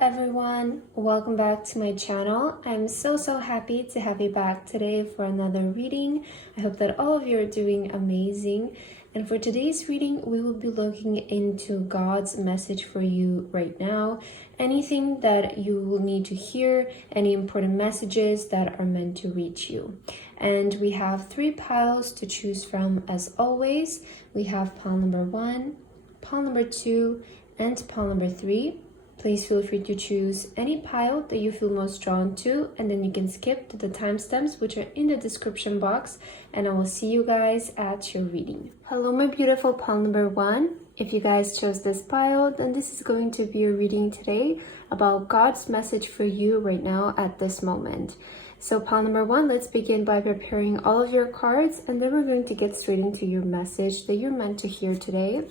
everyone, welcome back to my channel. I'm so happy to have you back today for another reading. I hope that all of you are doing amazing. And for today's reading, we will be looking into God's message for you right now. Anything that you will need to hear, any important messages that are meant to reach you. And we have 3 piles to choose from as always. We have pile number 1, pile number 2, and pile number 3. Please feel free to choose any pile that you feel most drawn to, and then you can skip to the timestamps which are in the description box, and I will see you guys at your reading. Hello my beautiful pile number 1. If you guys chose this pile, then this is going to be a reading today about God's message for you right now at this moment. So pile number 1, let's begin by preparing all of your cards, and then we're going to get straight into your message that you're meant to hear today.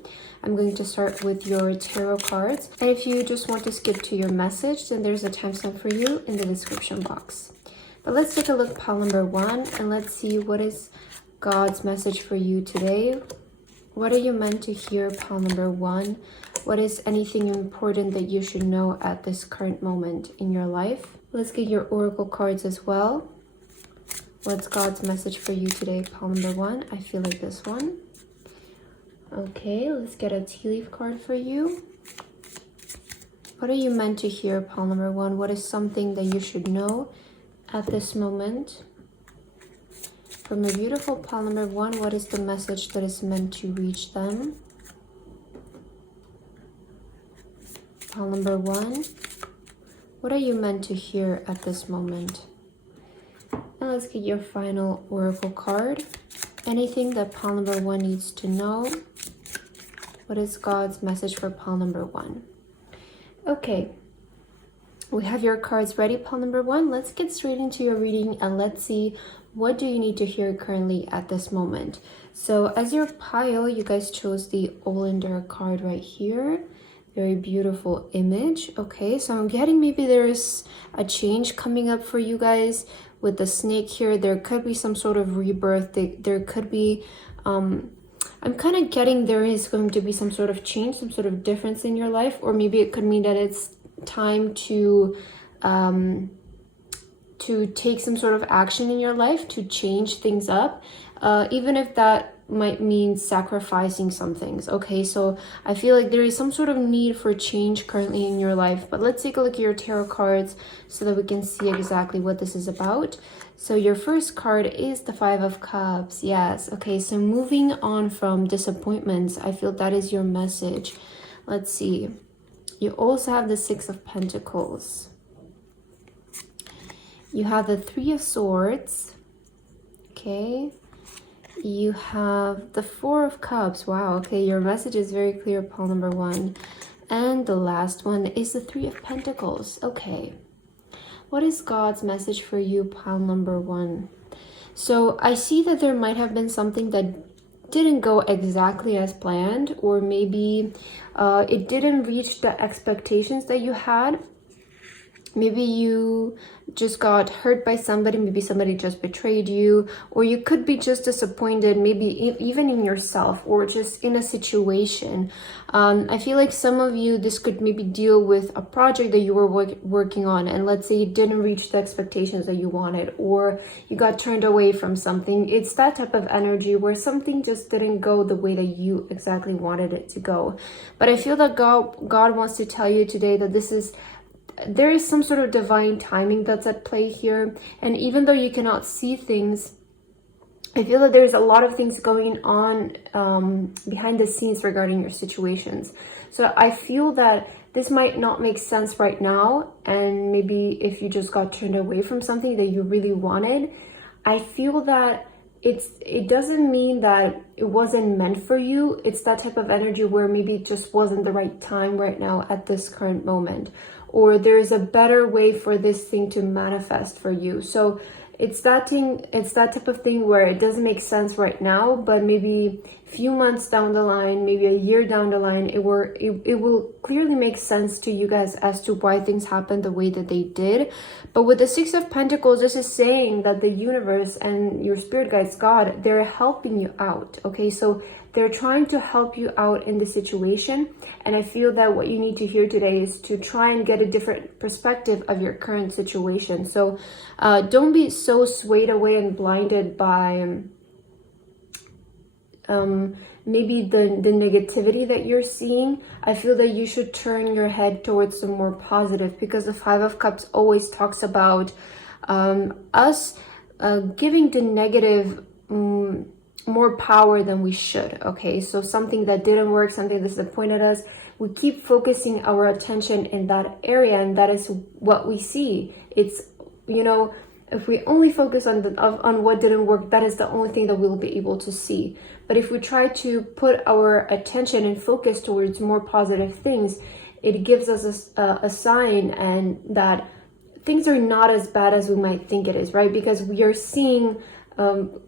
I'm going to start with your tarot cards, and if you just want to skip to your message, then there's a timestamp for you in the description box. But let's take a look pile number 1, and let's see what is God's message for you today. What are you meant to hear, pile number 1? What is anything important that you should know at this current moment in your life? Let's get your oracle cards as well. What's God's message for you today, pile number 1? I feel like this one. Okay, let's get a tea leaf card for you. What are you meant to hear, pile number 1? What is something that you should know at this moment? From a beautiful pile number 1, what is the message that is meant to reach them? Pile number 1. What are you meant to hear at this moment? And let's get your final oracle card. Anything that pile number 1 needs to know. What is God's message for pile number 1? Okay, we have your cards ready, pile number 1. Let's get straight into your reading and let's see what do you need to hear currently at this moment. So as your pile, you guys chose the Olander card right here. Very beautiful image. Okay, so I'm getting maybe there's a change coming up for you guys with the snake here. There could be some sort of rebirth. There could be, I'm kind of getting there is going to be some sort of change, some sort of difference in your life, or maybe it could mean that it's time to take some sort of action in your life to change things up, even if that might mean sacrificing some things. Okay, so I feel like there is some sort of need for change currently in your life, but let's take a look at your tarot cards so that we can see exactly what this is about. So your first card is the 5 of Cups. Yes, okay, so moving on from disappointments, I feel that is your message. Let's see. You also have the 6 of Pentacles. You have the 3 of Swords. Okay. You have the 4 of Cups. Wow, okay, your message is very clear, pile number 1. And the last one is the 3 of Pentacles. Okay. What is God's message for you, pile number 1? So I see that there might have been something that didn't go exactly as planned, or maybe it didn't reach the expectations that you had. Maybe you just got hurt by somebody, maybe somebody just betrayed you, or you could be just disappointed, maybe even in yourself or just in a situation. I feel like some of you, this could maybe deal with a project that you were working on, and let's say it didn't reach the expectations that you wanted, or you got turned away from something. It's that type of energy where something just didn't go the way that you exactly wanted it to go. But I feel that God wants to tell you today that there is some sort of divine timing that's at play here. And even though you cannot see things, I feel that there's a lot of things going on behind the scenes regarding your situations. So I feel that this might not make sense right now. And maybe if you just got turned away from something that you really wanted, I feel that it doesn't mean that it wasn't meant for you. It's that type of energy where maybe it just wasn't the right time right now at this current moment, or there's a better way for this thing to manifest for you. So it's that type of thing where it doesn't make sense right now, but maybe a few months down the line, maybe a year down the line, it will clearly make sense to you guys as to why things happened the way that they did. But with the 6 of Pentacles, this is saying that the universe and your spirit guides, God, they're helping you out. Okay, so they're trying to help you out in the situation. And I feel that what you need to hear today is to try and get a different perspective of your current situation. So don't be so swayed away and blinded by maybe the negativity that you're seeing. I feel that you should turn your head towards the more positive, because the Five of Cups always talks about us giving the negative more power than we should. Okay, so something that didn't work, something that disappointed us, we keep focusing our attention in that area, and that is what we see. It's, you know, if we only focus on what didn't work, that is the only thing that we'll be able to see. But if we try to put our attention and focus towards more positive things, it gives us a sign, and that things are not as bad as we might think it is, right? Because we are seeing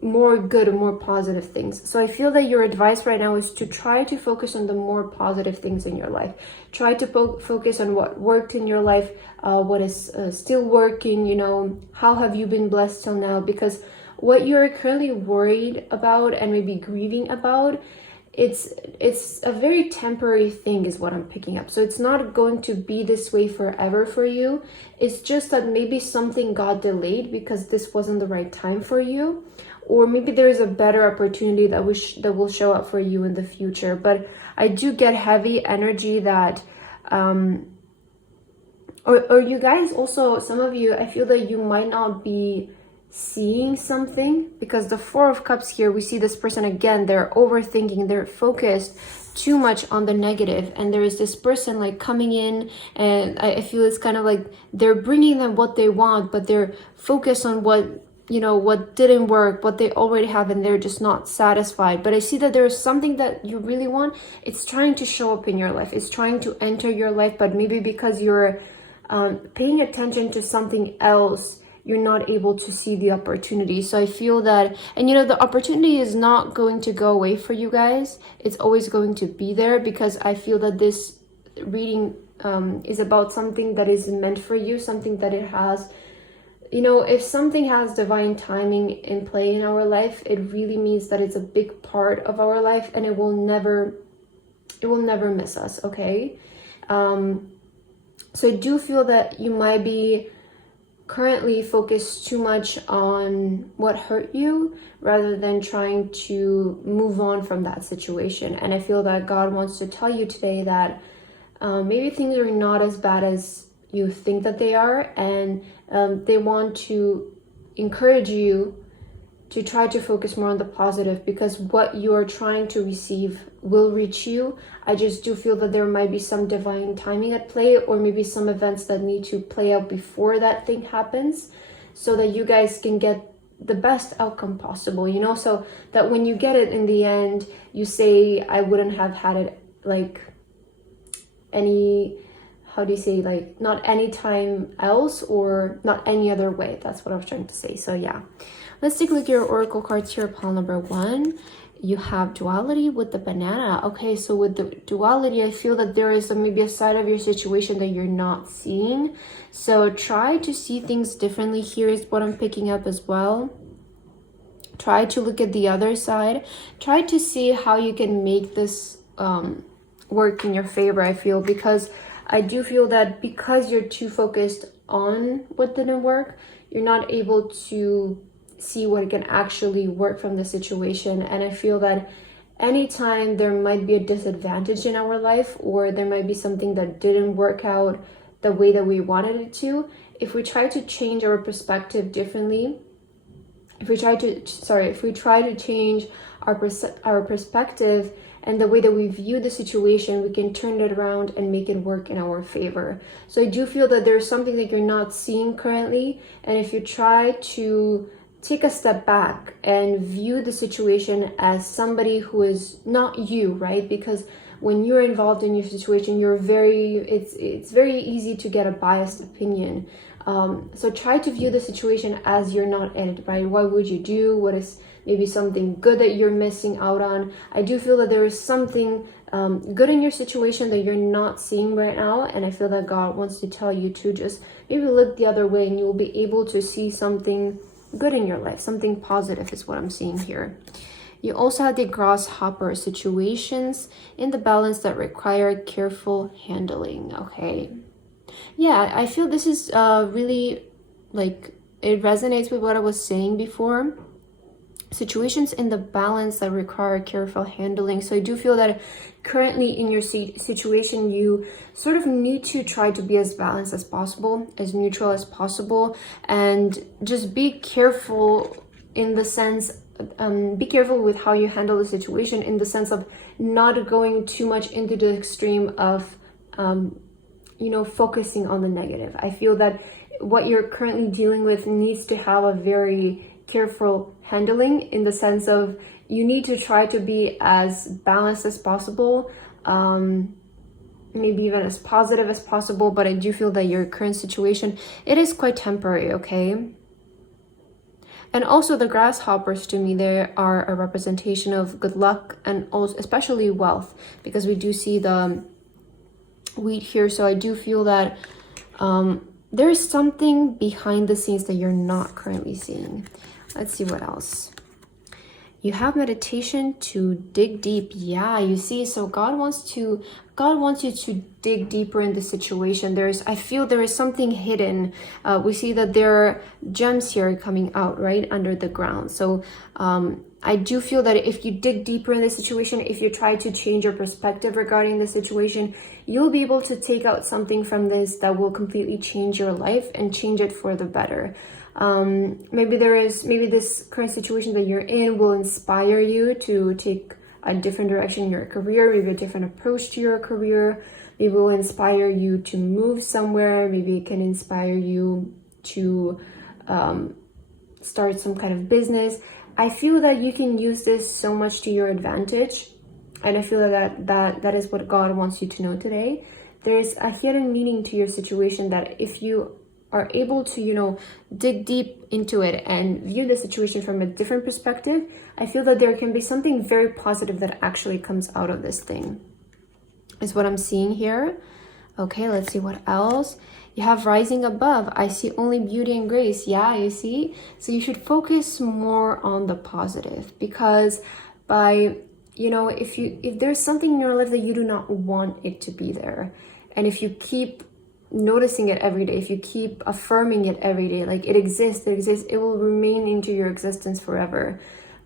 more good and more positive things. So I feel that your advice right now is to try to focus on the more positive things in your life. Try to focus on what worked in your life, what is still working, you know, how have you been blessed till now? Because what you're currently worried about and maybe grieving about, it's a very temporary thing is what I'm picking up. So it's not going to be this way forever for you. It's just that maybe something got delayed because this wasn't the right time for you, or maybe there is a better opportunity that will show up for you in the future. But I do get heavy energy that or you guys also, some of you, I feel that you might not be seeing something, because the Four of Cups here, we see this person again, they're overthinking, they're focused too much on the negative, and there is this person like coming in, and I feel it's kind of like they're bringing them what they want, but they're focused on what, you know, what didn't work, what they already have, and they're just not satisfied. But I see that there's something that you really want. It's trying to show up in your life, it's trying to enter your life, but maybe because you're paying attention to something else, you're not able to see the opportunity. So I feel that, and you know, the opportunity is not going to go away for you guys. It's always going to be there, because I feel that this reading is about something that is meant for you, something that it has, you know, if something has divine timing in play in our life, it really means that it's a big part of our life, and it will never miss us. Okay. So I do feel that you might be currently focused too much on what hurt you rather than trying to move on from that situation. And I feel that God wants to tell you today that maybe things are not as bad as you think that they are, and they want to encourage you to try to focus more on the positive, because what you are trying to receive will reach you. I just do feel that there might be some divine timing at play, or maybe some events that need to play out before that thing happens, so that you guys can get the best outcome possible, you know, so that when you get it in the end, you say, I wouldn't have had it like any, how do you say, like not any time else, or not any other way. That's what I was trying to say. So yeah, let's take a look at your oracle cards here. Pile number one, you have duality with the banana. Okay, so with the duality, I feel that there is maybe a side of your situation that you're not seeing. So try to see things differently. Here is what I'm picking up as well. Try to look at the other side. Try to see how you can make this work in your favor, I feel, because I do feel that because you're too focused on what didn't work, you're not able to see what can actually work from the situation. And I feel that anytime there might be a disadvantage in our life, or there might be something that didn't work out the way that we wanted it to, if we try to change our perspective differently, if we try to change our perspective and the way that we view the situation, we can turn it around and make it work in our favor. So I do feel that there's something that you're not seeing currently, and if you try to take a step back and view the situation as somebody who is not you, right? Because when you're involved in your situation, it's very easy to get a biased opinion. So try to view the situation as you're not in it, right? What would you do? What is maybe something good that you're missing out on? I do feel that there is something good in your situation that you're not seeing right now, and I feel that God wants to tell you to just maybe look the other way, and you'll be able to see something good in your life. Something positive is what I'm seeing here. You also have the grasshopper, situations in the balance that require careful handling. Okay. Yeah, I feel this is really like it resonates with what I was saying before. Situations in the balance that require careful handling. So I do feel that currently in your situation, you sort of need to try to be as balanced as possible, as neutral as possible, and just be careful in the sense, be careful with how you handle the situation, in the sense of not going too much into the extreme of, you know, focusing on the negative. I feel that what you're currently dealing with needs to have a very careful handling, in the sense of you need to try to be as balanced as possible, maybe even as positive as possible. But I do feel that your current situation, it is quite temporary, okay? And also the grasshoppers, to me, they are a representation of good luck and also especially wealth, because we do see the wheat here. So I do feel that there's something behind the scenes that you're not currently seeing. Let's see what else. You have meditation to dig deep. Yeah, you see, so God wants you to dig deeper in the situation. I feel there is something hidden. We see that there are gems here coming out right under the ground. So I do feel that if you dig deeper in the situation, if you try to change your perspective regarding the situation, you'll be able to take out something from this that will completely change your life and change it for the better. Maybe this current situation that you're in will inspire you to take a different direction in your career, maybe a different approach to your career. Maybe it will inspire you to move somewhere. Maybe it can inspire you to start some kind of business. I feel that you can use this so much to your advantage, and I feel that is what God wants you to know today. There's a hidden meaning to your situation that if you are able to, you know, dig deep into it and view the situation from a different perspective, I feel that there can be something very positive that actually comes out of this thing, is what I'm seeing here. Okay, let's see what else. You have rising above. I see only beauty and grace. Yeah, you see? So you should focus more on the positive, because by, you know, if there's something in your life that you do not want it to be there, and if you keep noticing it every day, if you keep affirming it every day, like it exists, it will remain into your existence forever.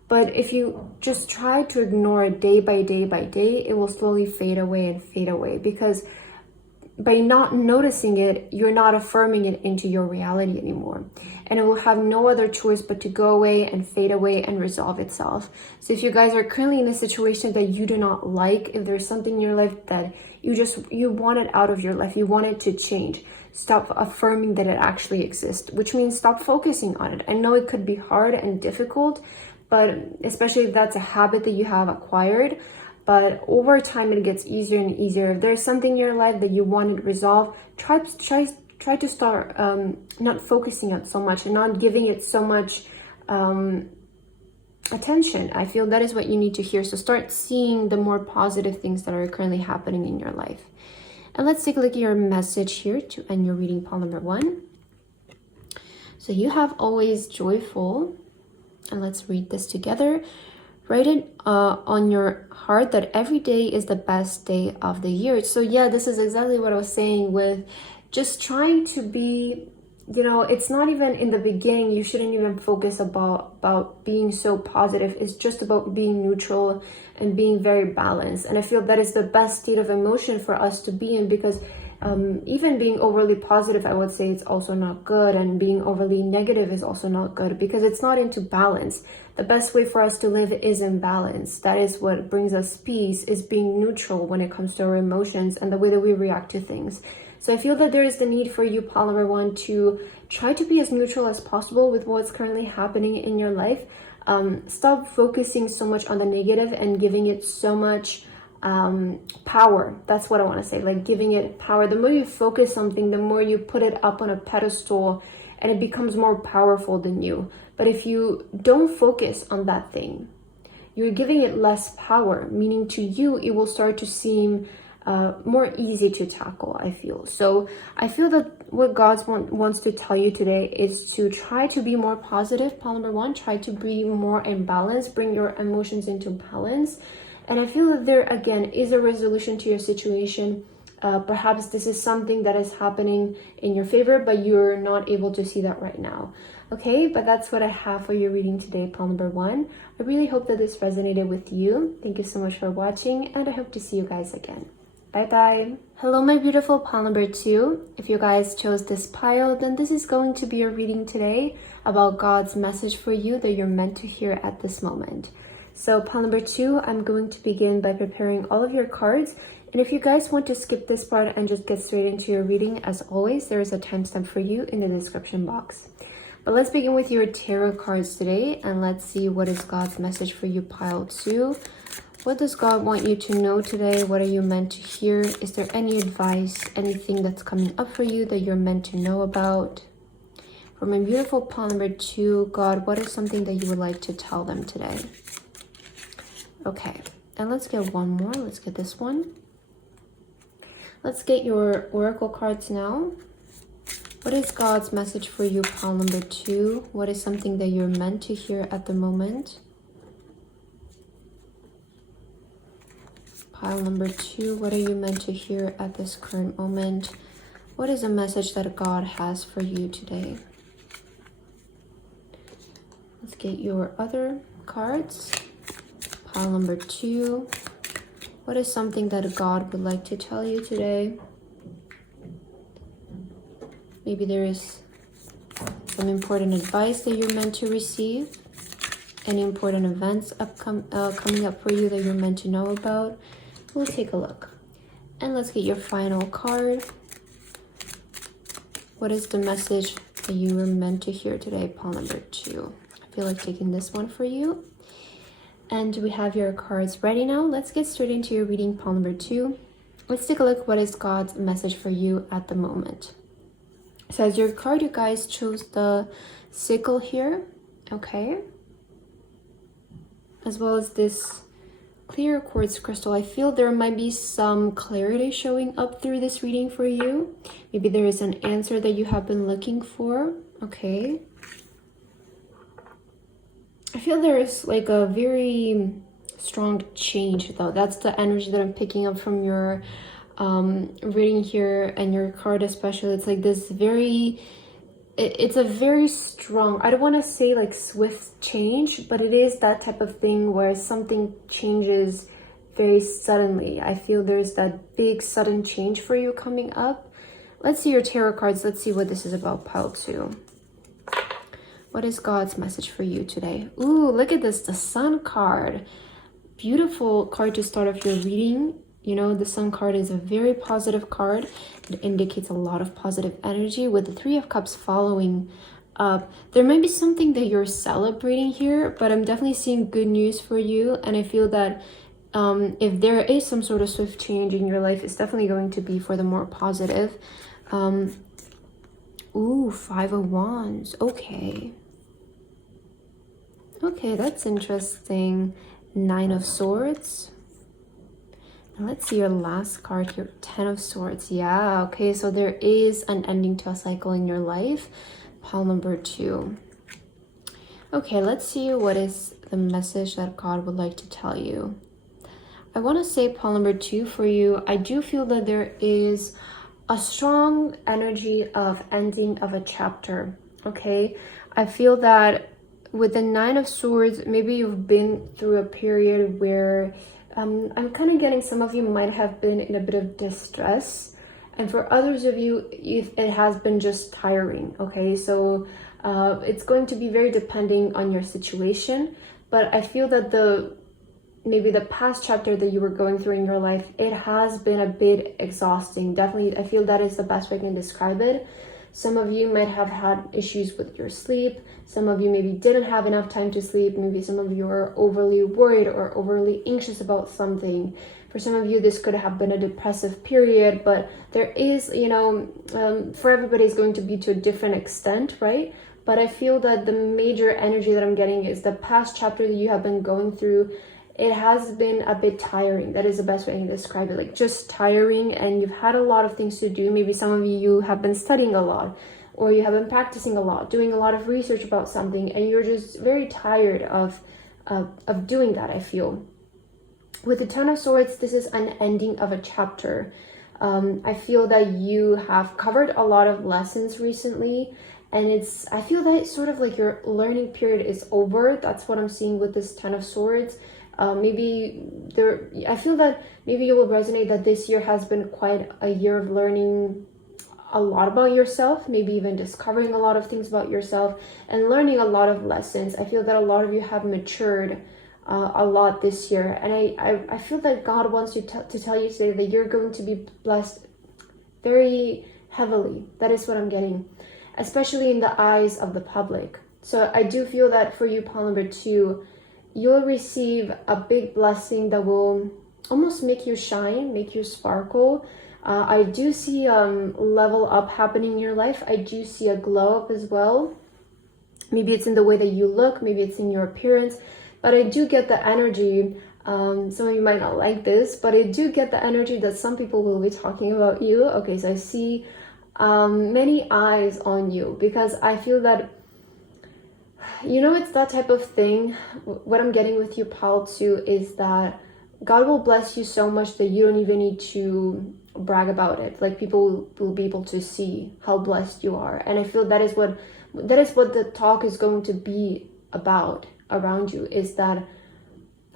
But if you just try to ignore it day by day by day, it will slowly fade away and fade away, because by not noticing it, you're not affirming it into your reality anymore. And it will have no other choice but to go away and fade away and resolve itself. So if you guys are currently in a situation that you do not like, if there's something in your life that you want it out of your life, you want it to change, stop affirming that it actually exists, which means stop focusing on it. I know it could be hard and difficult, but especially if that's a habit that you have acquired. But over time, it gets easier and easier. If there's something in your life that you want to resolve, try to start not focusing on it so much and not giving it so much attention. I feel that is what you need to hear. So start seeing the more positive things that are currently happening in your life. And let's take a look at your message here to end your reading, pile number 1. So you have always joyful. And let's read this together. Write it on your heart that every day is the best day of the year. So yeah, this is exactly what I was saying with just trying to be, you know, it's not even in the beginning, you shouldn't even focus about being so positive. It's just about being neutral and being very balanced. And I feel that is the best state of emotion for us to be in, because even being overly positive, I would say, it's also not good, and being overly negative is also not good, because it's not into balance. The best way for us to live is in balance. That is what brings us peace, is being neutral when it comes to our emotions and the way that we react to things. So I feel that there is the need for you, pile number 1, to try to be as neutral as possible with what's currently happening in your life. Stop focusing so much on the negative and giving it so much power. That's what I want to say, like giving it power. The more you focus something, the more you put it up on a pedestal and it becomes more powerful than you. But if you don't focus on that thing, you're giving it less power, meaning to you, it will start to seem more easy to tackle, I feel. So I feel that what God wants to tell you today is to try to be more positive. Pile number one, try to be more in balance, bring your emotions into balance. And I feel that there, again, is a resolution to your situation. Perhaps this is something that is happening in your favor, but you're not able to see that right now. Okay, but that's what I have for your reading today, pile number one. I really hope that this resonated with you. Thank you so much for watching, and I hope to see you guys again. Bye bye. Hello, my beautiful pile number two. If you guys chose this pile, then this is going to be a reading today about God's message for you that you're meant to hear at this moment. So pile number two, I'm going to begin by preparing all of your cards. And if you guys want to skip this part and just get straight into your reading, as always, there is a timestamp for you in the description box. But let's begin with your tarot cards today, and let's see what is God's message for you, pile two. What does God want you to know today? What are you meant to hear? Is there any advice, anything that's coming up for you that you're meant to know about? For my beautiful pile number two, God, what is something that you would like to tell them today? Okay, and let's get one more. Let's get this one. Let's get your oracle cards now. What is God's message for you, pile number two? What is something that you're meant to hear at the moment? Pile number two, what are you meant to hear at this current moment? What is a message that God has for you today? Let's get your other cards. Pile number two, what is something that God would like to tell you today? Maybe there is some important advice that you're meant to receive. Any important events coming up for you that you're meant to know about. We'll take a look. And let's get your final card. What is the message that you were meant to hear today, pile number two? I feel like taking this one for you. And we have your cards ready now. Let's get straight into your reading, pile number two. Let's take a look. What is God's message for you at the moment? So as your card, you guys chose the sickle here, okay? As well as this clear quartz crystal. I feel there might be some clarity showing up through this reading for you. Maybe there is an answer that you have been looking for, okay? I feel there is like a very strong change though. That's the energy that I'm picking up from your reading here and your card especially. It's like this very, it's a very strong, I don't want to say like swift change, but it is that type of thing where something changes very suddenly. I feel there's that big sudden change for you coming up. Let's see your tarot cards. Let's see what this is about, pile two. What is God's message for you today? Ooh, look at this, the Sun card. Beautiful card to start off your reading. You know, the Sun card is a very positive card. It indicates a lot of positive energy with the Three of Cups following up. There might be something that you're celebrating here, but I'm definitely seeing good news for you. And I feel that if there is some sort of swift change in your life, it's definitely going to be for the more positive. Ooh, Five of Wands. Okay. Okay, that's interesting. Nine of Swords. And let's see your last card here. Ten of Swords. Yeah, okay, so there is an ending to a cycle in your life. Pile number two. Okay, let's see what is the message that God would like to tell you. I want to say pile number two for you. I do feel that there is a strong energy of ending of a chapter, okay? I feel that with the Nine of Swords, maybe you've been through a period where I'm kind of getting some of you might have been in a bit of distress. And for others of you, it has been just tiring, okay? So it's going to be very depending on your situation. But I feel that maybe the past chapter that you were going through in your life, it has been a bit exhausting. Definitely, I feel that is the best way I can describe it. Some of you might have had issues with your sleep. Some of you maybe didn't have enough time to sleep. Maybe some of you are overly worried or overly anxious about something. For some of you, this could have been a depressive period, but there is, you know, for everybody, it's going to be to a different extent, right? But I feel that the major energy that I'm getting is the past chapter that you have been going through. it has been a bit tiring. That is the best way I can describe it. Like just tiring, and you've had a lot of things to do. Maybe some of you have been studying a lot, or you have been practicing a lot, doing a lot of research about something, and you're just very tired of doing that, I feel. With the Ten of Swords, this is an ending of a chapter. I feel that you have covered a lot of lessons recently, and I feel that it's sort of like your learning period is over. That's what I'm seeing with this Ten of Swords. I feel that maybe you will resonate that this year has been quite a year of learning a lot about yourself, maybe even discovering a lot of things about yourself and learning a lot of lessons. I feel that a lot of you have matured a lot this year, and I feel that God wants to tell you today that you're going to be blessed very heavily. That is what I'm getting, especially in the eyes of the public. So I do feel that for you, pile number 2, you'll receive a big blessing that will almost make you shine, make you sparkle. I do see level up happening in your life. I do see a glow up as well. Maybe it's in the way that you look, maybe it's in your appearance, but I do get the energy. Some of you might not like this, but I do get the energy that some people will be talking about you. Okay, so I see many eyes on you, because I feel that, you know, it's that type of thing. What I'm getting with you, pile 2, is that God will bless you so much that you don't even need to brag about it. Like, people will be able to see how blessed you are, and I feel that is what the talk is going to be about around you, is that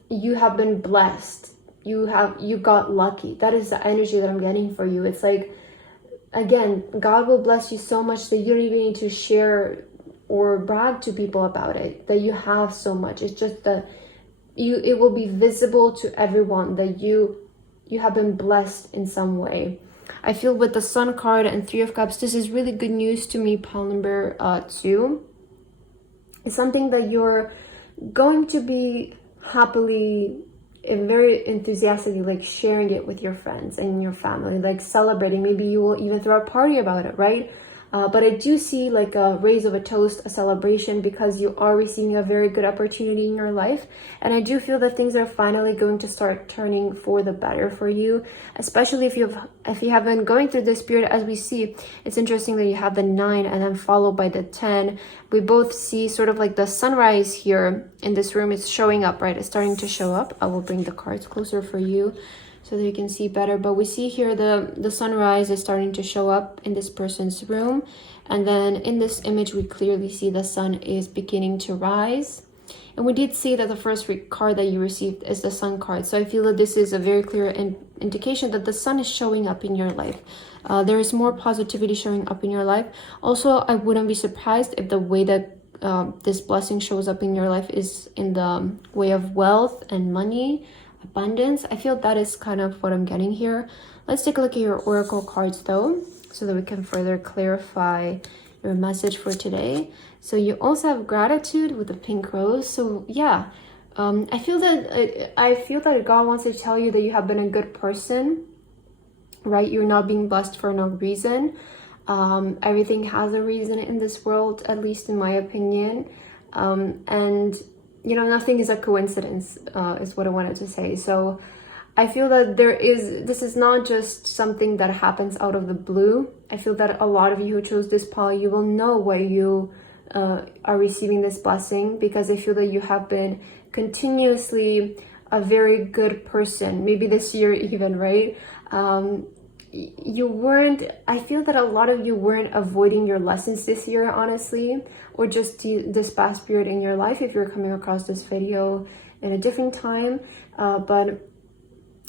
you have been blessed, you got lucky. That is the energy that I'm getting for you. It's like, again, God will bless you so much that you don't even need to share or brag to people about it, that you have so much. It's just that it will be visible to everyone that you have been blessed in some way. I feel with the Sun card and 3 of Cups, this is really good news to me, pile number 2. It's something that you're going to be happily and very enthusiastically like sharing it with your friends and your family, like celebrating. Maybe you will even throw a party about it, right? But I do see like a raise of a toast, a celebration, because you are receiving a very good opportunity in your life. And I do feel that things are finally going to start turning for the better for you, especially if you have been going through this period. As we see, it's interesting that you have the 9 and then followed by the 10. We both see sort of like the sunrise here in this room. It's showing up, right? It's starting to show up. I will bring the cards closer for you so that you can see better. But we see here the sunrise is starting to show up in this person's room. And then in this image, we clearly see the sun is beginning to rise. And we did see that the first card that you received is the sun card. So I feel that this is a very clear indication that the sun is showing up in your life. There is more positivity showing up in your life. Also, I wouldn't be surprised if the way that this blessing shows up in your life is in the way of wealth and money, abundance. I feel that is kind of what I'm getting here. Let's take a look at your oracle cards though, so that we can further clarify your message for today. So you also have gratitude with the pink rose. So yeah, I feel that God wants to tell you that you have been a good person, right? You're not being blessed for no reason. Everything has a reason in this world, at least in my opinion. And you know, nothing is a coincidence, is what I wanted to say. So I feel that this is not just something that happens out of the blue. I feel that a lot of you who chose this pile, you will know why you are receiving this blessing, because I feel that you have been continuously a very good person, maybe this year even, right? I feel that a lot of you weren't avoiding your lessons this year, honestly, or just this past period in your life, if you're coming across this video in a different time. But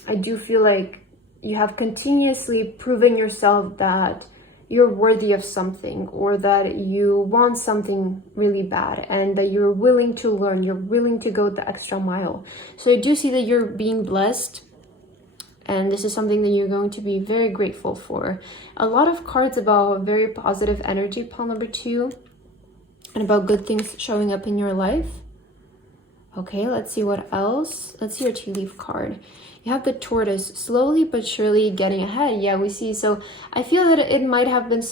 I do feel like you have continuously proven yourself that you're worthy of something, or that you want something really bad, and that you're willing to learn, you're willing to go the extra mile. So I do see that you're being blessed, and this is something that you're going to be very grateful for. A lot of cards about very positive energy, pile number 2, and about good things showing up in your life. Okay, let's see what else. Let's see your tea leaf card. You have the tortoise, slowly but surely getting ahead. Yeah, we see. So I feel that it might have been,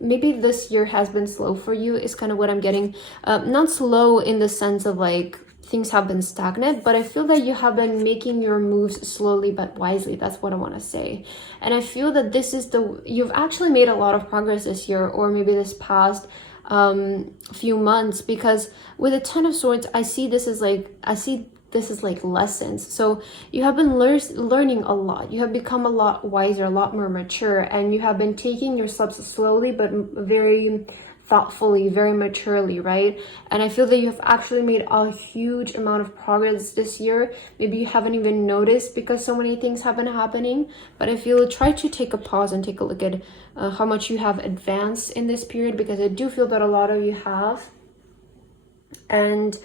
maybe this year has been slow for you, is kind of what I'm getting. Not slow in the sense of like things have been stagnant, but I feel that you have been making your moves slowly but wisely. That's what I want to say. And I feel that this is you've actually made a lot of progress this year, or maybe this past few months, because with the Ten of Swords, I see this as like lessons. So you have been learning a lot. You have become a lot wiser, a lot more mature, and you have been taking your steps slowly but very thoughtfully, very maturely, right? And I feel that you have actually made a huge amount of progress this year. Maybe you haven't even noticed because so many things have been happening, but I feel try to take a pause and take a look at how much you have advanced in this period, because I do feel that a lot of you have. And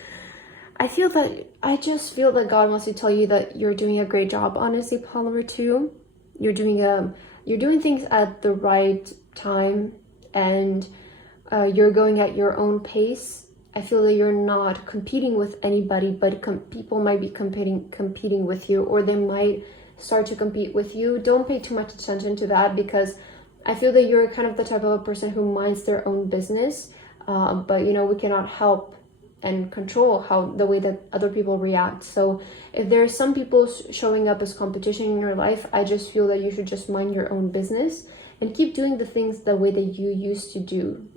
I just feel that God wants to tell you that you're doing a great job, honestly, pile number 2. You're doing things at the right time, and you're going at your own pace. I feel that you're not competing with anybody, but people might be competing with you, or they might start to compete with you. Don't pay too much attention to that, because I feel that you're kind of the type of a person who minds their own business, but we cannot help and control the way that other people react. So if there are some people showing up as competition in your life, I just feel that you should just mind your own business and keep doing the things the way that you used to do.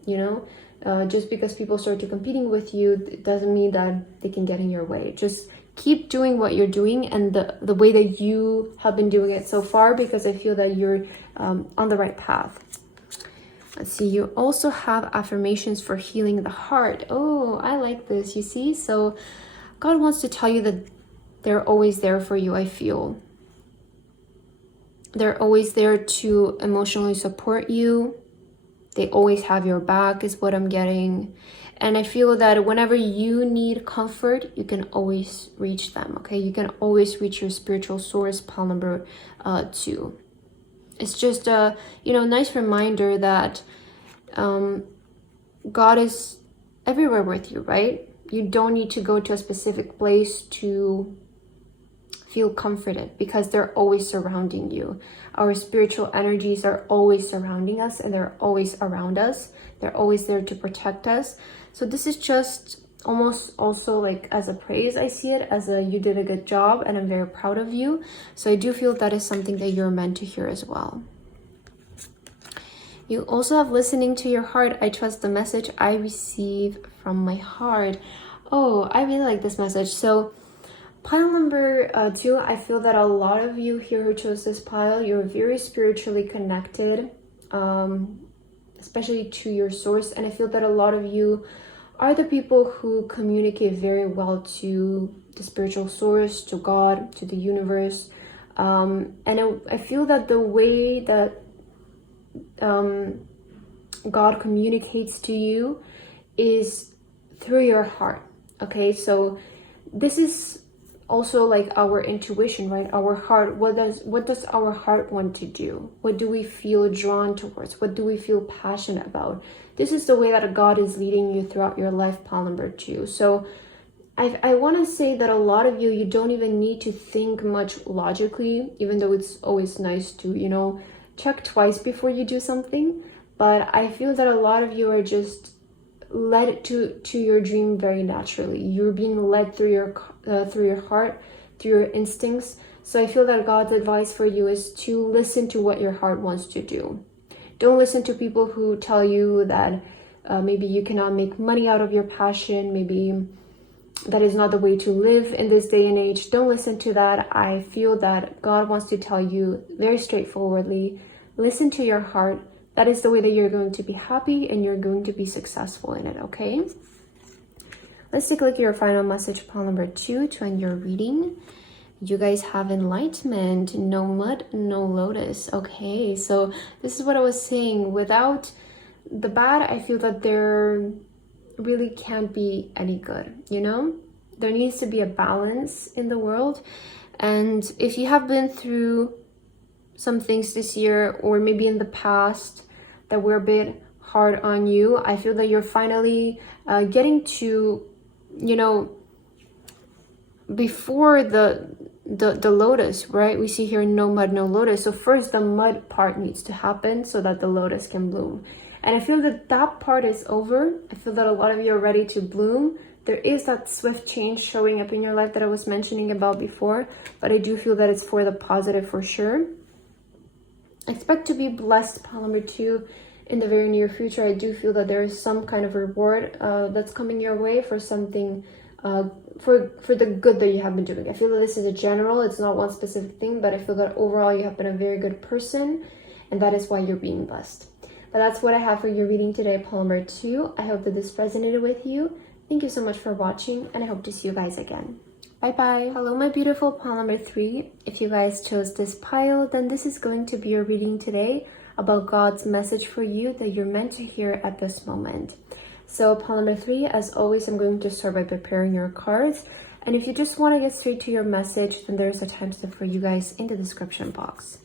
Just because people start to competing with you, it doesn't mean that they can get in your way. Just keep doing what you're doing and the way that you have been doing it so far, because I feel that you're on the right path. Let's see, you also have affirmations for healing the heart. Oh, I like this, you see? So God wants to tell you that they're always there for you, I feel. They're always there to emotionally support you. They always have your back, is what I'm getting. And I feel that whenever you need comfort, you can always reach them, okay? You can always reach your spiritual source, pile number 2. It's just a nice reminder that God is everywhere with you, right? You don't need to go to a specific place to feel comforted, because they're always surrounding you. Our spiritual energies are always surrounding us, and they're always around us. They're always there to protect us. So this is just almost also like as a praise. I see it as you did a good job, and I'm very proud of you. So I do feel that is something that you're meant to hear as well. You also have listening to your heart. I trust the message I receive from my heart. Oh, I really like this message. So pile number 2, I feel that a lot of you here who chose this pile, you're very spiritually connected, especially to your source. And I feel that a lot of you are the people who communicate very well to the spiritual source, to God, to the universe. And I feel that the way that God communicates to you is through your heart. Okay, so this is also like our intuition, right? Our heart. What does our heart want to do? What do we feel drawn towards? What do we feel passionate about? This is the way that God is leading you throughout your life, pile number 2. So I want to say that a lot of you don't even need to think much logically, even though it's always nice to, check twice before you do something. But I feel that a lot of you are just led to your dream very naturally. You're being led through your heart, through your instincts. So I feel that God's advice for you is to listen to what your heart wants to do. Don't listen to people who tell you that maybe you cannot make money out of your passion, maybe that is not the way to live in this day and age. Don't listen to that. I feel that God wants to tell you very straightforwardly, listen to your heart. That is the way that you're going to be happy and you're going to be successful in it, okay? Let's take a look at your final message, pile number 2, to end your reading. You guys have enlightenment, no mud, no lotus. Okay, so this is what I was saying. Without the bad, I feel that there really can't be any good, There needs to be a balance in the world. And if you have been through some things this year, or maybe in the past, that were a bit hard on you, I feel that you're finally getting to, before the lotus, right? We see here no mud, no lotus. So first the mud part needs to happen so that the lotus can bloom. And I feel that that part is over. I feel that a lot of you are ready to bloom, there is that swift change showing up in your life that I was mentioning about before, but I do feel that it's for the positive for sure. Expect to be blessed, pile number 2, in the very near future. I do feel that there is some kind of reward that's coming your way for something, for the good that you have been doing. I feel that this is a general, it's not one specific thing, but I feel that overall you have been a very good person, and that is why you're being blessed. But that's what I have for your reading today, pile number 2. I hope that this resonated with you. Thank you so much for watching, and I hope to see you guys again. Bye bye. Hello, my beautiful pile number 3. If you guys chose this pile, then this is going to be your reading today about God's message for you that you're meant to hear at this moment. So pile number 3, as always, I'm going to start by preparing your cards. And if you just want to get straight to your message, then there's a timestamp for you guys in the description box.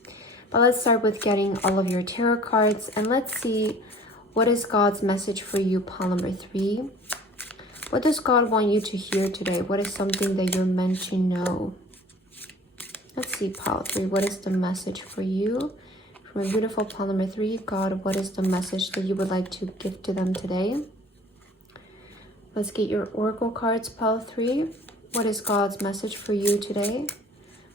But let's start with getting all of your tarot cards, and let's see what is God's message for you, pile number 3. What does God want you to hear today? What is something that you're meant to know? Let's see, pile 3. What is the message for you? For my beautiful pile number 3, God, what is the message that you would like to give to them today? Let's get your oracle cards, pile 3. What is God's message for you today?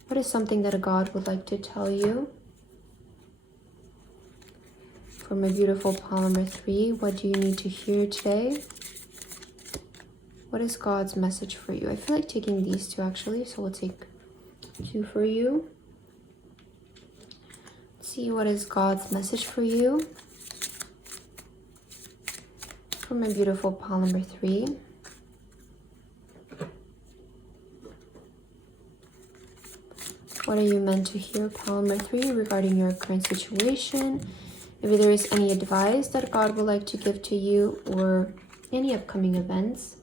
What is something that God would like to tell you? For my beautiful pile number 3, what do you need to hear today? What is God's message for you? I feel like taking these 2 actually, so we'll take 2 for you. Let's see, what is God's message for you? For my beautiful pile number 3. What are you meant to hear, pile number 3, regarding your current situation? Maybe there is any advice that God would like to give to you, or any upcoming events.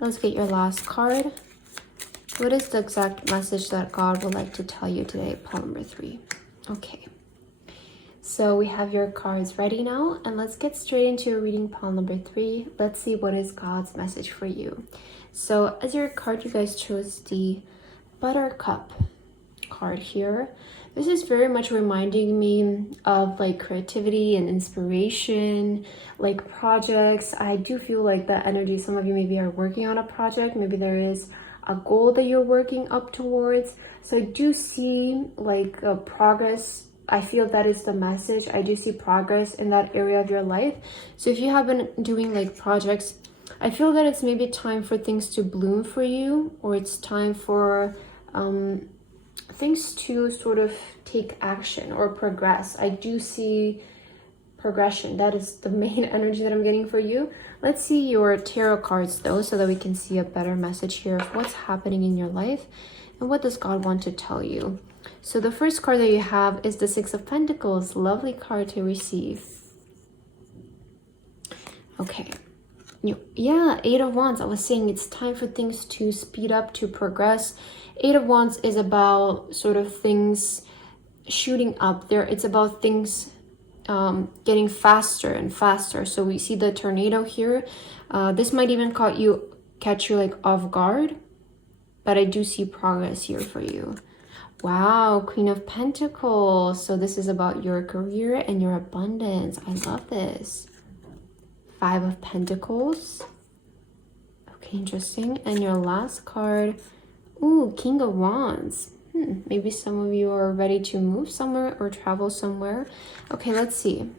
Let's get your last card. What is the exact message that God would like to tell you today, pile number 3? Okay. So we have your cards ready now, and let's get straight into your reading, pile number 3. Let's see what is God's message for you. So as your card, you guys chose the Buttercup card here. This is very much reminding me of like creativity and inspiration, like projects. I do feel like that energy. Some of you maybe are working on a project. Maybe there is a goal that you're working up towards. So I do see like progress. I feel that is the message. I do see progress in that area of your life. So if you have been doing like projects, I feel that it's maybe time for things to bloom for you, or it's time for things to sort of take action or progress. I do see progression. That is the main energy that I'm getting for you. Let's see your tarot cards though, so that we can see a better message here of what's happening in your life and what does God want to tell you. So the first card that you have is the 6 of Pentacles. Lovely card to receive. Okay. Yeah, 8 of Wands. I was saying it's time for things to speed up, to progress. 8 of Wands is about sort of things shooting up there. It's about things getting faster and faster. So we see the tornado here. This might even catch you like off guard, but I do see progress here for you. Wow, Queen of Pentacles. So this is about your career and your abundance. I love this. 5 of Pentacles. Okay, interesting. And your last card, ooh, King of Wands. Maybe some of you are ready to move somewhere or travel somewhere. Okay, let's see.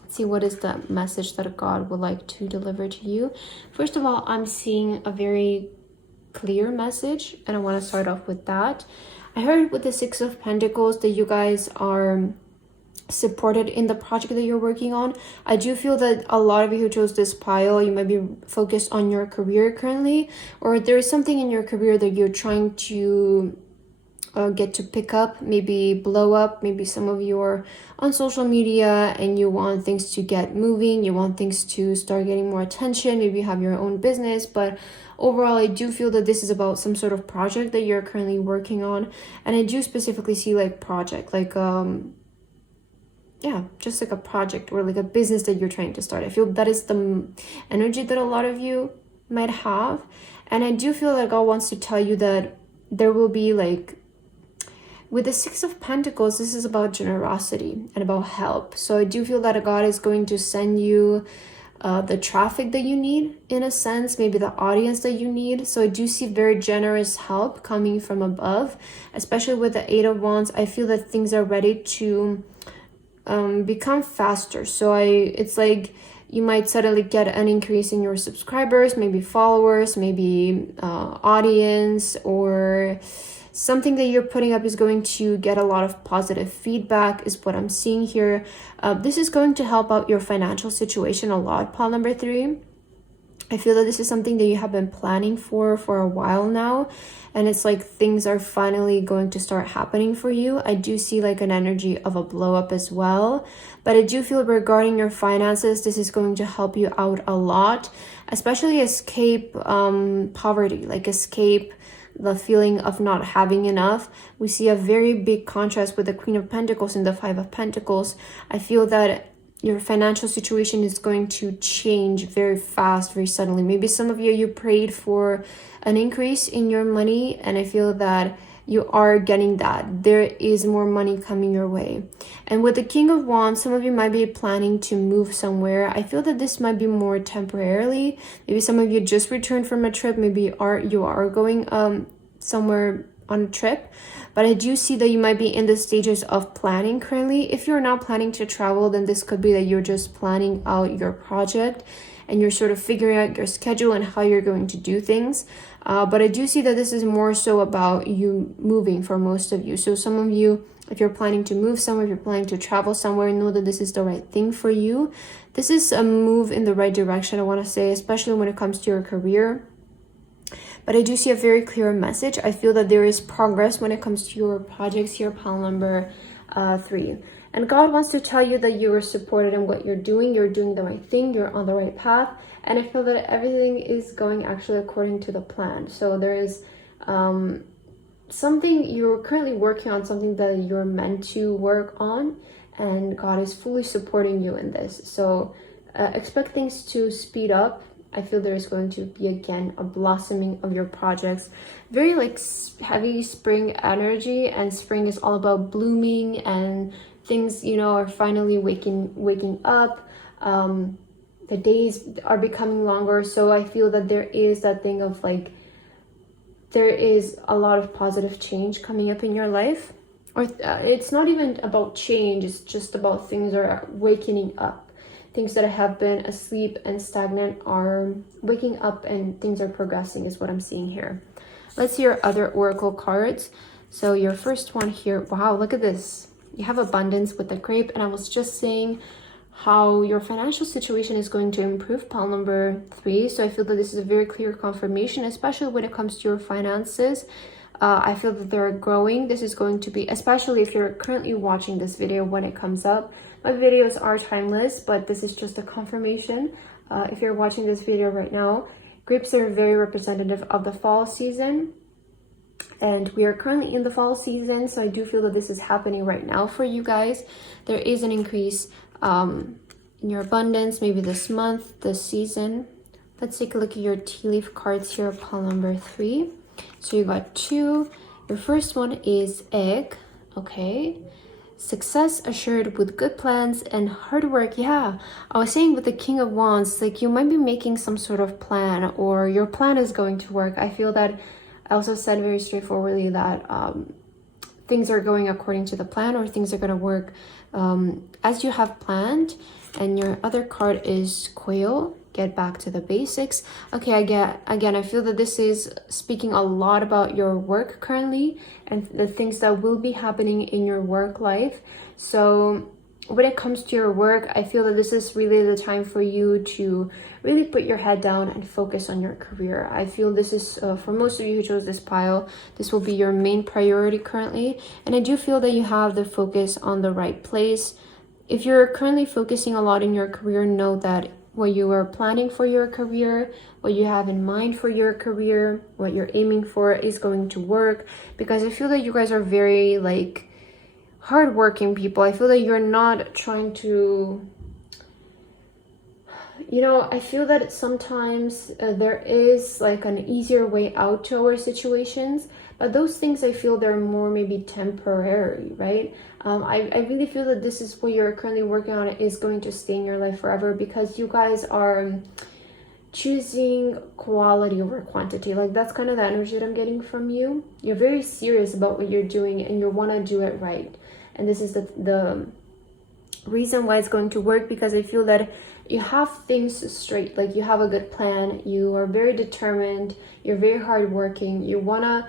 Let's see what is the message that God would like to deliver to you. First of all, I'm seeing a very clear message, and I want to start off with that. I heard with the 6 of Pentacles that you guys are supported in the project that you're working on. I do feel that a lot of you who chose this pile, you might be focused on your career currently, or there is something in your career that you're trying to get to pick up, maybe blow up. Maybe some of you are on social media and you want things to get moving, you want things to start getting more attention. Maybe you have your own business, but overall I do feel that this is about some sort of project that you're currently working on. And I do specifically see like project, like yeah, just like a project or like a business that you're trying to start. I feel that is the energy that a lot of you might have. And I do feel like God wants to tell you that there will be like, with the 6 of Pentacles, this is about generosity and about help. So I do feel that God is going to send you the traffic that you need, in a sense, maybe the audience that you need. So I do see very generous help coming from above, especially with the Eight of Wands. I feel that things are ready to become faster. So it's like you might suddenly get an increase in your subscribers, maybe followers, maybe audience, or something that you're putting up is going to get a lot of positive feedback, is what I'm seeing here. This is going to help out your financial situation a lot, pile number 3. I feel that this is something that you have been planning for a while now, and it's like things are finally going to start happening for you. I do see like an energy of a blow up as well, but I do feel regarding your finances, this is going to help you out a lot, especially escape poverty, like escape the feeling of not having enough. We see a very big contrast with the Queen of Pentacles and the Five of Pentacles. I feel that your financial situation is going to change very fast, very suddenly. Maybe some of you prayed for an increase in your money, and I feel that you are getting that. There is more money coming your way. And with the King of Wands, some of you might be planning to move somewhere. I feel that this might be more temporarily. Maybe some of you just returned from a trip. Maybe you are going somewhere on a trip. But I do see that you might be in the stages of planning currently. If you're not planning to travel, then this could be that you're just planning out your project and you're sort of figuring out your schedule and how you're going to do things. But I do see that this is more so about you moving for most of you. So some of you, if you're planning to move somewhere, if you're planning to travel somewhere, know that this is the right thing for you. This is a move in the right direction, I want to say, especially when it comes to your career. But I do see a very clear message. I feel that there is progress when it comes to your projects here, pile number 3. And God wants to tell you that you are supported in what you're doing. You're doing the right thing. You're on the right path. And I feel that everything is going actually according to the plan. So there is something you're currently working on, something that you're meant to work on. And God is fully supporting you in this. So expect things to speed up. I feel there is going to be, again, a blossoming of your projects. Very like heavy spring energy, and spring is all about blooming and things, you know, are finally waking up. The days are becoming longer. So I feel that there is that thing of like, there is a lot of positive change coming up in your life. Or it's not even about change. It's just about things are waking up. Things that have been asleep and stagnant are waking up and things are progressing, is what I'm seeing here. Let's see your other oracle cards. So your first one here, wow, look at this. You have abundance with the grape, and I was just saying how your financial situation is going to improve, pile number 3. So I feel that this is a very clear confirmation, especially when it comes to your finances. I feel that they're growing. This is going to be, especially if you're currently watching this video when it comes up. My videos are timeless, but this is just a confirmation. If you're watching this video right now, grapes are very representative of the fall season. And we are currently in the fall season, so I do feel that this is happening right now for you guys. There is an increase in your abundance, maybe this month, this season. Let's take a look at your tea leaf cards here, pile number 3. So you got 2. Your first one is egg. Okay. Success assured with good plans and hard work. Yeah, I was saying with the King of Wands, like you might be making some sort of plan, or your plan is going to work. I feel that I also said very straightforwardly that things are going according to the plan, or things are going to work as you have planned. And your other card is Quail. Get back to the basics. Okay, again, I feel that this is speaking a lot about your work currently and the things that will be happening in your work life. So when it comes to your work, I feel that this is really the time for you to really put your head down and focus on your career. I feel this is, for most of you who chose this pile, this will be your main priority currently. And I do feel that you have the focus on the right place. If you're currently focusing a lot in your career, know that what you are planning for your career, what you have in mind for your career, what you're aiming for is going to work. Because I feel that you guys are very like hardworking people. I feel that you're not trying to, you know, I feel that sometimes there is like an easier way out to our situations, but those things I feel they're more maybe temporary, right? I really feel that this is what you're currently working on is going to stay in your life forever, because you guys are choosing quality over quantity. Like that's kind of the energy that I'm getting from you. You're very serious about what you're doing and you want to do it right. And this is the reason why it's going to work, because I feel that you have things straight. Like you have a good plan, you are very determined, you're very hardworking, you want to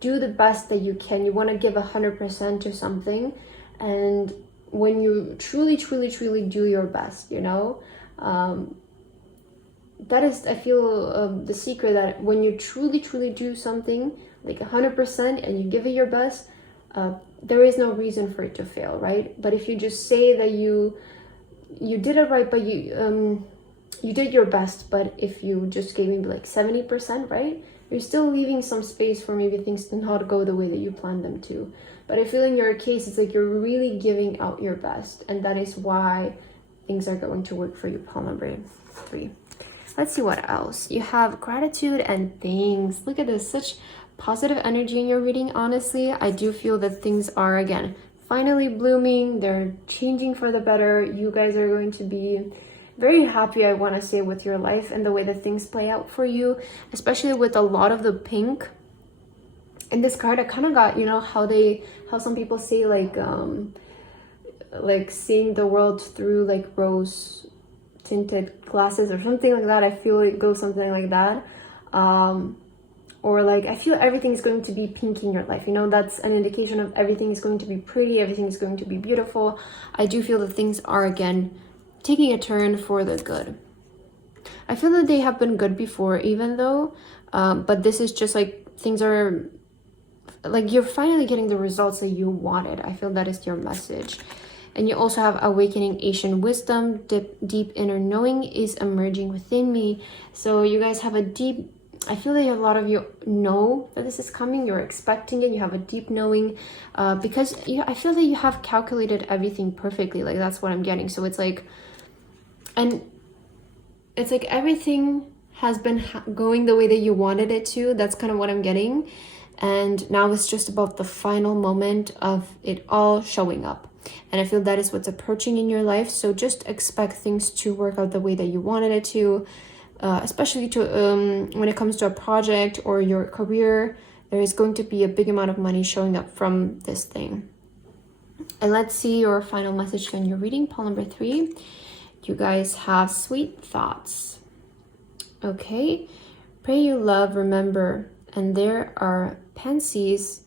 do the best that you can, you want to give 100% to something. And when you truly do your best, you know, that is, I feel, the secret, that when you truly do something like 100% and you give it your best, there is no reason for it to fail, right? But if you just say that you did it right, but you did your best, but if you just gave maybe like 70%, right, you're still leaving some space for maybe things to not go the way that you planned them to. But I feel in your case, it's like you're really giving out your best, and that is why things are going to work for you. Pile number 3. Let's see what else. You have gratitude and things. Look at this, such positive energy in your reading. Honestly, I do feel that things are, again, finally blooming. They're changing for the better. You guys are going to be very happy, I want to say, with your life and the way that things play out for you, especially with a lot of the pink. In this card, I kind of got, you know, how some people say like seeing the world through like rose tinted glasses or something like that. I feel it goes something like that. Or like, I feel everything is going to be pink in your life. You know, that's an indication of everything is going to be pretty, everything is going to be beautiful. I do feel that things are, again, taking a turn for the good. I feel that they have been good before, even though, but this is just like, things are, like, you're finally getting the results that you wanted. I feel that is your message. And you also have awakening Asian wisdom, deep inner knowing is emerging within me. So you guys have a deep, I feel that a lot of you know that this is coming. You're expecting it. You have a deep knowing, because I feel that you have calculated everything perfectly. Like that's what I'm getting. So it's like, and it's like everything has been going the way that you wanted it to. That's kind of what I'm getting. And now it's just about the final moment of it all showing up. And I feel that is what's approaching in your life. So just expect things to work out the way that you wanted it to. Especially to when it comes to a project or your career, there is going to be a big amount of money showing up from this thing. And let's see your final message on your reading, pile number 3. You guys have sweet thoughts. Okay, pray you love, remember, and there are pansies.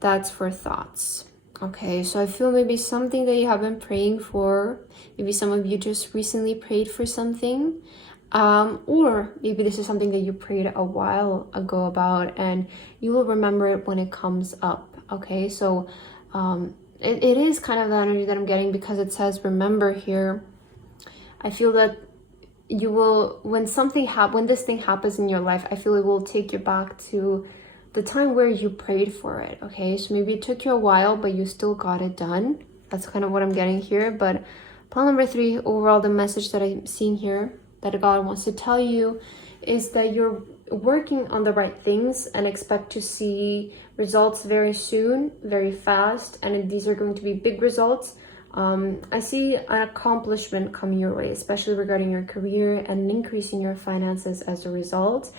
That's for thoughts. Okay, so I feel maybe something that you have been praying for. Maybe some of you just recently prayed for something. Or maybe this is something that you prayed a while ago about and you will remember it when it comes up. Okay, so it is kind of the energy that I'm getting, because it says remember here. I feel that you will, when this thing happens in your life, I feel it will take you back to the time where you prayed for it. Okay, so maybe it took you a while, but you still got it done. That's kind of what I'm getting here. But pile number 3, overall, the message that I'm seeing here that God wants to tell you is that you're working on the right things and expect to see results very soon, very fast, and these are going to be big results. I see an accomplishment coming your way, especially regarding your career and an increase in your finances as a result.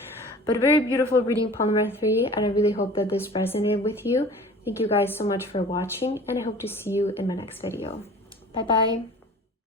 But very beautiful reading, pile number 3, and I really hope that this resonated with you. Thank you guys so much for watching, and I hope to see you in my next video. Bye bye.